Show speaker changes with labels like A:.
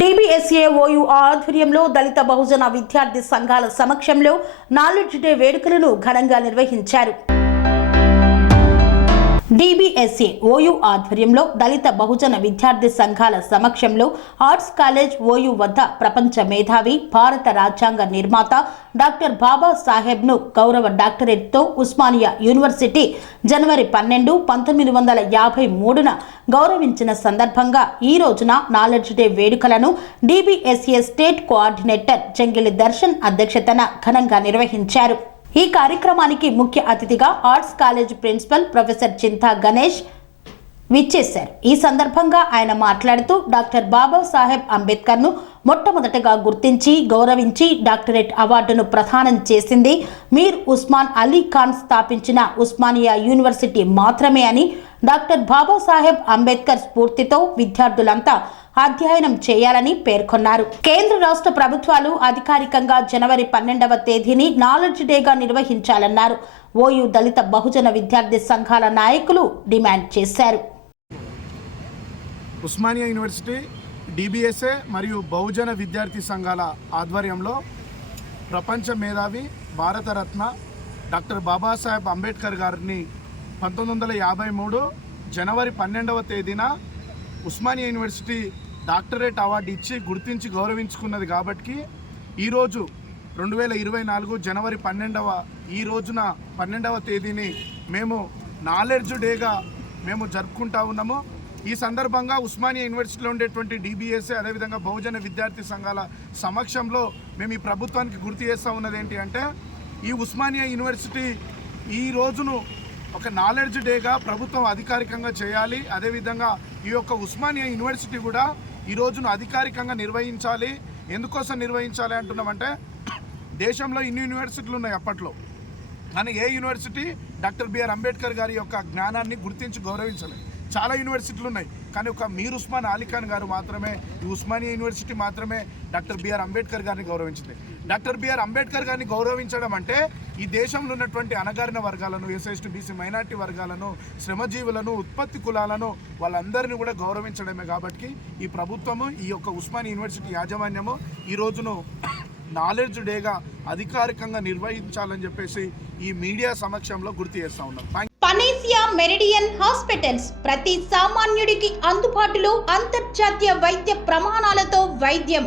A: DBSA OU ఆధ్వర్యంలో దళిత బహుజన విద్యార్థి సంఘాల సమక్షంలో నాలెడ్జ్ డే వేడుకలను ఘనంగా నిర్వహించారు. డిబిఎస్ఏ ఓయు ఆధ్వర్యంలో దళిత బహుజన విద్యార్థి సంఘాల సమక్షంలో ఆర్ట్స్ కాలేజ్ ఓయు వద్ద ప్రపంచ మేధావి భారత రాజ్యాంగ నిర్మాత డాక్టర్ బాబా సాహెబ్ను గౌరవ డాక్టరేట్తో ఉస్మానియా యూనివర్సిటీ జనవరి పన్నెండు పంతొమ్మిది వందల యాభై మూడున గౌరవించిన సందర్భంగా ఈ రోజున నాలెడ్జ్ డే వేడుకలను DBSA state coordinator Jangili Darshan అధ్యక్షతన ఘనంగా నిర్వహించారు. ఈ కార్యక్రమానికి ముఖ్య అతిథిగా arts college principal professor Chinta Ganesh విచ్చేశారు. ఈ సందర్భంగా ఆయన మాట్లాడుతూ డాక్టర్ బాబాసాహెబ్ అంబేద్కర్ను మొట్టమొదటగా గుర్తించి గౌరవించి డాక్టరేట్ అవార్డును ప్రదానం చేసింది. మీర్ ఉస్మాన్ అలీ ఖాన్ స్థాపించిన ఉస్మానియా యూనివర్సిటీ మాత్రమే అని డాక్టర్ బాబాసాహెబ్ అంబేద్కర్ స్ఫూర్తితో విద్యార్థులంతా అధ్యయనం చేయాలని పేర్కొన్నారు. కేంద్ర రాష్ట్ర ప్రభుత్వాలు అధికారికంగా జనవరి పన్నెండవ తేదీని నాలెడ్జ్ డేగా నిర్వహించాలన్నారు. ఓయూ దళిత బహుజన విద్యార్థి సంఘాల నాయకులు డిమాండ్ చేశారు.
B: ఉస్మానియా యూనివర్సిటీ డిబిఎస్ఏ మరియు బహుజన విద్యార్థి సంఘాల ఆధ్వర్యంలో ప్రపంచ మేధావి భారతరత్న డాక్టర్ బాబాసాహెబ్ అంబేద్కర్ గారిని పంతొమ్మిది వందల యాభై మూడు జనవరి పన్నెండవ తేదీన ఉస్మానియా యూనివర్సిటీ డాక్టరేట్ అవార్డు ఇచ్చి గుర్తించి గౌరవించుకున్నది కాబట్టి ఈరోజు రెండు వేల ఇరవై నాలుగు జనవరి పన్నెండవ ఈ రోజున పన్నెండవ తేదీని మేము నాలెడ్జ్ డేగా మేము జరుపుకుంటా ఉన్నాము. ఈ సందర్భంగా ఉస్మానియా యూనివర్సిటీలో ఉండేటువంటి డిబిఎస్ఏ అదేవిధంగా బహుజన విద్యార్థి సంఘాల సమక్షంలో మేము ఈ ప్రభుత్వానికి గుర్తు చేస్తూ ఉన్నది ఏంటి అంటే ఈ ఉస్మానియా యూనివర్సిటీ ఈ రోజును ఒక నాలెడ్జ్ డేగా ప్రభుత్వం అధికారికంగా చేయాలి. అదేవిధంగా ఈ యొక్క ఉస్మానియా యూనివర్సిటీ కూడా ఈ రోజును అధికారికంగా నిర్వహించాలి. ఎందుకోసం నిర్వహించాలి అంటున్నామంటే దేశంలో ఇన్ని యూనివర్సిటీలు ఉన్నాయి అప్పట్లో. కానీ ఏ యూనివర్సిటీ డాక్టర్ బిఆర్ అంబేద్కర్ గారి యొక్క జ్ఞానాన్ని గుర్తించి గౌరవించలేదు. చాలా యూనివర్సిటీలు ఉన్నాయి. కానీ ఒక మీర్ ఉస్మాన్ అలీఖాన్ గారు మాత్రమే ఈ ఉస్మానియా యూనివర్సిటీ మాత్రమే డాక్టర్ బిఆర్ అంబేద్కర్ గారిని గౌరవించింది డాక్టర్ బిఆర్ అంబేద్కర్ గారిని గౌరవించడం అంటే ఈ దేశంలో ఉన్నటువంటి అనగారిన వర్గాలను ఎస్ఎస్టీ బీసీ మైనార్టీ వర్గాలను శ్రమజీవులను ఉత్పత్తి కులాలను వాళ్ళందరినీ కూడా గౌరవించడమే కాబట్టి ఈ ప్రభుత్వము ఈ యొక్క ఉస్మాని యూనివర్సిటీ యాజమాన్యము ఈ రోజును నాలెడ్జ్ డేగా అధికారికంగా నిర్వహించాలని చెప్పేసి ఈ మీడియా సమక్షంలో గుర్తు చేస్తా ఉన్నాం. పనీసియా
A: పనేసియా మెరిడియన్ హాస్పిటల్స్ ప్రతి సామాన్యుడికి అందుబాటులో అంతర్జాతీయ వైద్య ప్రమాణాలతో వైద్యం.